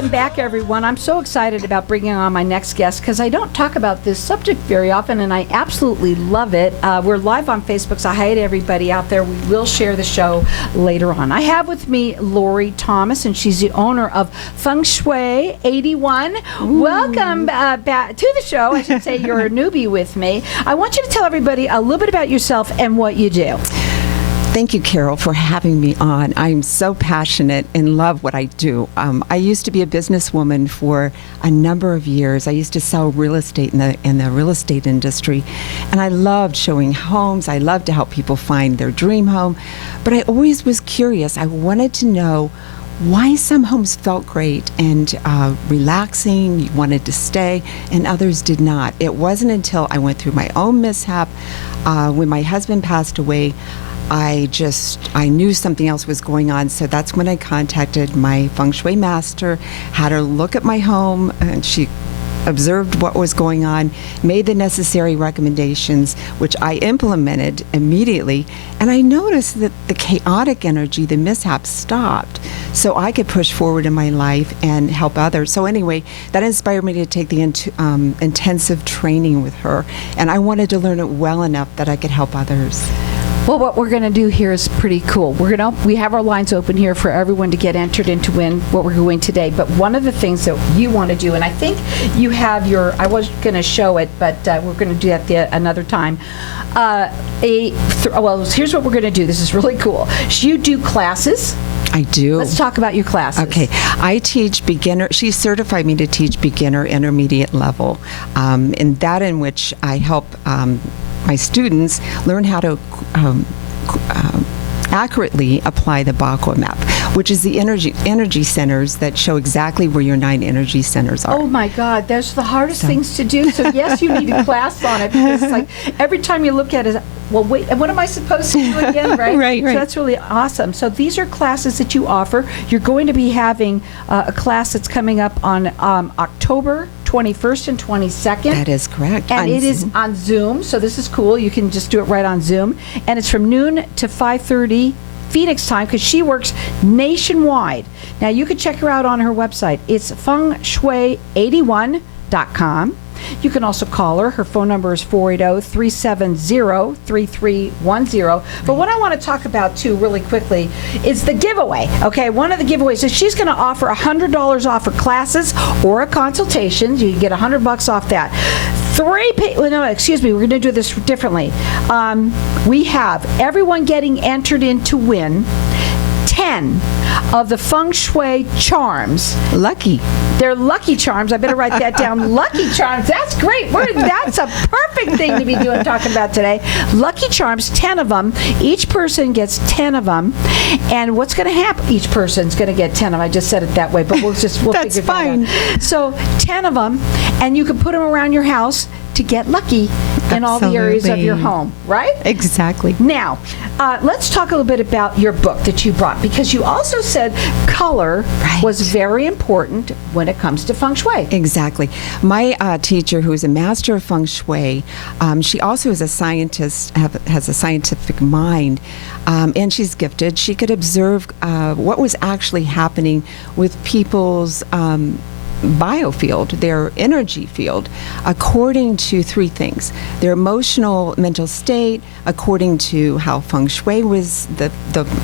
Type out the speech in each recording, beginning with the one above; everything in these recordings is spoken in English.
Welcome back, everyone. I'm so excited about bringing on my next guest because I don't talk about this subject very often, and I absolutely love it. We're live on Facebook, so hi to everybody out there. We will share the show later on. I have with me Lori Thomas, and she's the owner of Feng Shui 81. Ooh. Welcome back to the show. I should say you're a newbie with me. I want you to tell everybody a little bit about yourself and what you do. Thank you, Carol, for having me on. I'm so passionate and love what I do. I used to be a businesswoman for a number of years. I used to sell real estate in the real estate industry, and I loved showing homes. I loved to help people find their dream home, but I always was curious. I wanted to know why some homes felt great and relaxing, you wanted to stay, and others did not. It wasn't until I went through my own mishap when my husband passed away. I knew something else was going on, so that's when I contacted my Feng Shui master, had her look at my home, and she observed what was going on, made the necessary recommendations, which I implemented immediately, and I noticed that the chaotic energy, the mishaps stopped, so I could push forward in my life and help others. So anyway, that inspired me to take the intensive training with her, and I wanted to learn it well enough that I could help others. Well, what we're going to do here is pretty cool. We have our lines open here for everyone to get entered in to win what we're doing today. But one of the things that you want to do, and I think you have I was going to show it, but we're going to do that another time. Here's what we're going to do. This is really cool. You do classes. I do. Let's talk about your classes. Okay. I teach beginner. She certified me to teach beginner, intermediate level, and that in which I help my students learn how to accurately apply the Bakwa map, which is the energy centers that show exactly where your 9 energy centers are. Oh my God, that's the hardest things to do. So yes, you need a class on it because it's like every time you look at it, well, wait, and what am I supposed to do again, right? Right. So that's really awesome. So these are classes that you offer. You're going to be having a class that's coming up on October 21st and 22nd. That is correct. And it is on Zoom, so this is cool. You can just do it right on Zoom. And it's from noon to 5:30 Phoenix time because she works nationwide. Now, you can check her out on her website. It's fengshui81.com. You can also call her. Her phone number is 480-370-3310. But what I want to talk about, too, really quickly is the giveaway. Okay, one of the giveaways is she's going to offer $100 off her classes or a consultation. You can get $100 off that. We're going to do this differently. We have everyone getting entered in to win 10 of the Feng Shui charms. Lucky. They're lucky charms. I better write that down. Lucky charms. That's great. That's a perfect thing to be talking about today. Lucky charms, 10 of them. Each person gets 10 of them. And what's going to happen? Each person's going to get 10 of them. I just said it that way, but we'll That's figure fine. that out. So 10 of them, and you can put them around your house to get lucky in all the areas of your home, right? Exactly. Now, let's talk a little bit about your book that you brought, because you also said color was very important when it comes to Feng Shui. Exactly. My teacher, who is a master of Feng Shui, she also is a scientist, has a scientific mind, and she's gifted. She could observe what was actually happening with people's biofield, their energy field, according to 3 things: their emotional, mental state, according to how Feng Shui was, the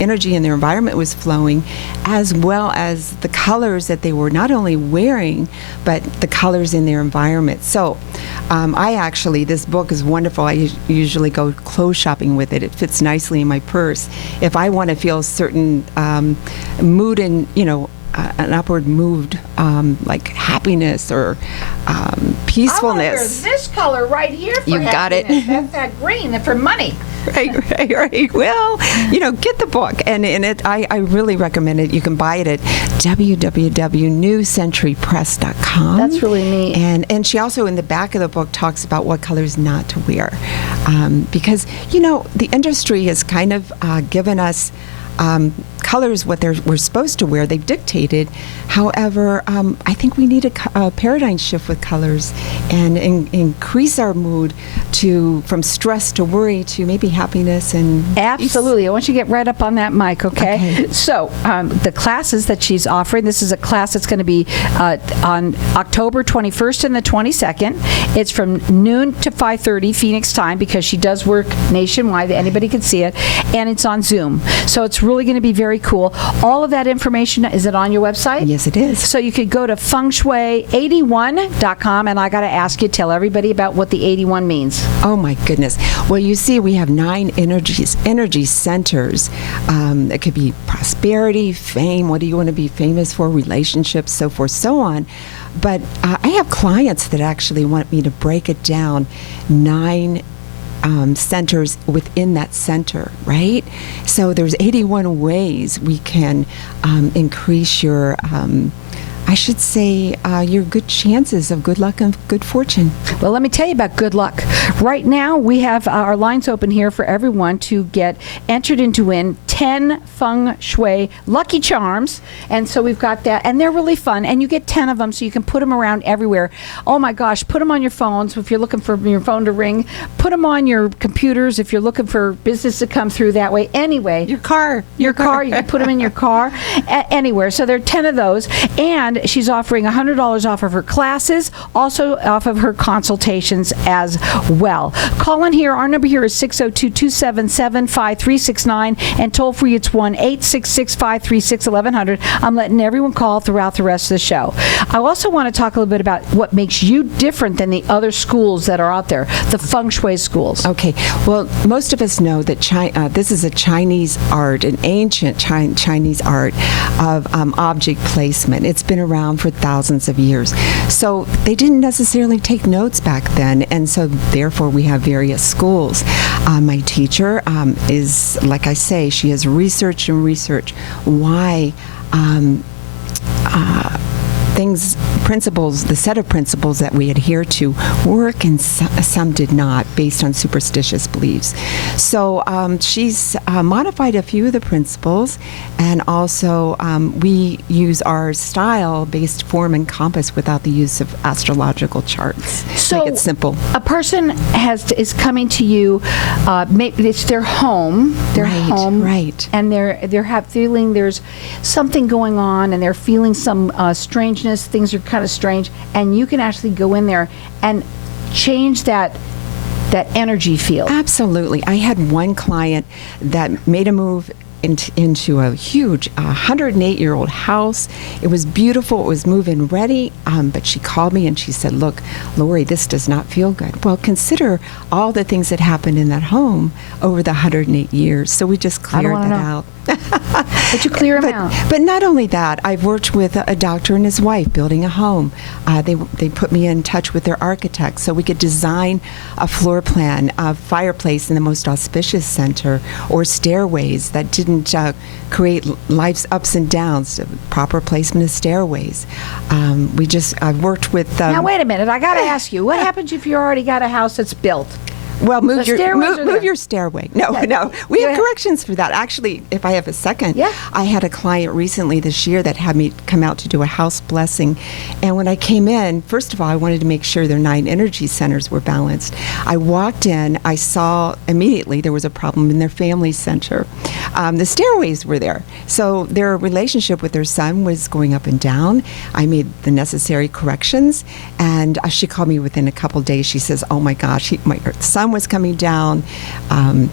energy in their environment was flowing, as well as the colors that they were not only wearing, but the colors in their environment. So this book is wonderful. I usually go clothes shopping with it. It fits nicely in my purse. If I want to feel a certain mood and, an upward moved, like happiness or peacefulness. I wear this color right here for You got it. That's that green for money. Right. Well, get the book, and I really recommend it. You can buy it at www.newcenturypress.com. That's really neat. And she also, in the back of the book, talks about what colors not to wear, because the industry has kind of given us colors what we're supposed to wear. They've dictated. However, I think we need a paradigm shift with colors and increase our mood from stress to worry to maybe happiness and Absolutely. I want you to get right up on that mic, okay? So the classes that she's offering, this is a class that's going to be on October 21st and the 22nd. It's from noon to 5:30 Phoenix time because she does work nationwide. Anybody can see it. And it's on Zoom. So it's really going to be very cool. All of that information, is it on your website? Yes, it is. So you could go to fengshui81.com, and I got to ask you, tell everybody about what the 81 means. Oh my goodness. Well, you see, we have 9 energy centers. It could be prosperity, fame, what do you want to be famous for, relationships, so forth, so on. But I have clients that actually want me to break it down 9 centers within that center, right? So there's 81 ways we can increase your I should say your good chances of good luck and good fortune. Well, let me tell you about good luck. Right now, we have our lines open here for everyone to get entered into win 10 Feng Shui Lucky Charms. And so we've got that. And they're really fun. And you get 10 of them so you can put them around everywhere. Oh, my gosh. Put them on your phones if you're looking for your phone to ring. Put them on your computers if you're looking for business to come through that way. Anyway. Your car. You can put them in your car. Anywhere. So there are 10 of those. And she's offering $100 off of her classes, also off of her consultations as well. Call in here. Our number here is 602-277-5369, and toll free it's 1-866-536-1100. I'm letting everyone call throughout the rest of the show. I also want to talk a little bit about what makes you different than the other schools that are out there, the Feng Shui schools. Okay. Well, most of us know that this is a Chinese art, an ancient Chinese art of object placement. It's been around for thousands of years. So they didn't necessarily take notes back then, and so therefore we have various schools. My teacher is, like I say, she has researched why principles, the set of principles that we adhere to work and some did not, based on superstitious beliefs. So she's modified a few of the principles, and also we use our style-based form and compass without the use of astrological charts. So make it simple. A person is coming to you, maybe it's their home, right. and they're feeling there's something going on, and they're feeling some strangeness. Things are kind of strange, and you can actually go in there and change that energy field. Absolutely. I had one client that made a move into a huge 108-year-old house. It was beautiful. It was move-in ready, but she called me and she said, "Look, Lori, this does not feel good." Well, consider all the things that happened in that home over the 108 years. So we just cleared that out. But you clear them out. But not only that, I've worked with a doctor and his wife building a home. They put me in touch with their architect so we could design a floor plan, a fireplace in the most auspicious center, or stairways that didn't create life's ups and downs, proper placement of stairways. I've worked with... now, wait a minute. I got to ask you, what happens if you already got a house that's built? Well, move your stairway. No. We have corrections for that. Actually, if I have a second, I had a client recently this year that had me come out to do a house blessing. And when I came in, first of all, I wanted to make sure their 9 energy centers were balanced. I walked in, I saw immediately there was a problem in their family center. The stairways were there. So their relationship with their son was going up and down. I made the necessary corrections, and she called me within a couple days. She says, "Oh my gosh, my son was coming down," and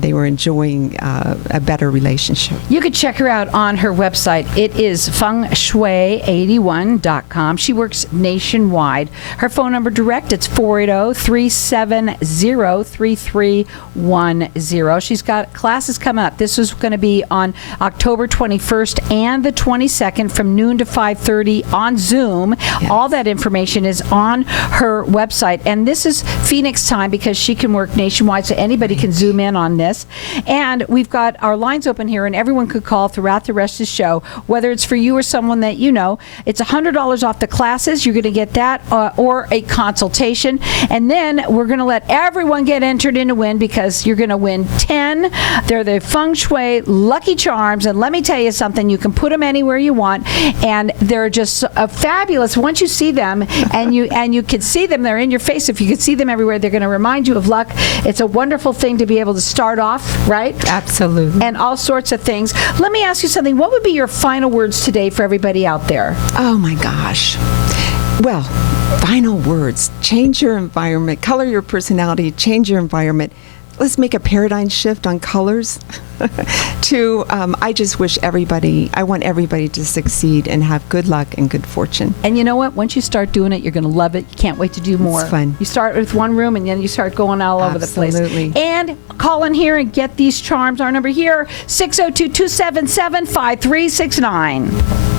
they were enjoying a better relationship. You could check her out on her website. It is fengshui81.com. She works nationwide. Her phone number direct, it's 480-370-3310. She's got classes coming up. This is going to be on October 21st and the 22nd from noon to 5:30 on Zoom. Yes. All that information is on her website. And this is Phoenix time because because she can work nationwide, so anybody can zoom in on this. And we've got our lines open here, and everyone could call throughout the rest of the show, whether it's for you or someone that you know. It's $100 off the classes. You're going to get that or a consultation. And then we're going to let everyone get entered in to win, because you're going to win 10. They're the Feng Shui Lucky Charms. And let me tell you something, you can put them anywhere you want, and they're just fabulous. Once you see them, and you can see them, they're in your face. If you could see them everywhere, they're going to remind you of luck. It's a wonderful thing to be able to start off, right? Absolutely. And all sorts of things. Let me ask you something. What would be your final words today for everybody out there? Oh my gosh. Well, final words. Change your environment, color your personality, change your environment. Let's make a paradigm shift on colors to, I just wish I want everybody to succeed and have good luck and good fortune. And you know what? Once you start doing it, you're going to love it. You can't wait to do more. It's fun. You start with one room, and then you start going all over the place. Absolutely. And call in here and get these charms. Our number here, 602-277-5369.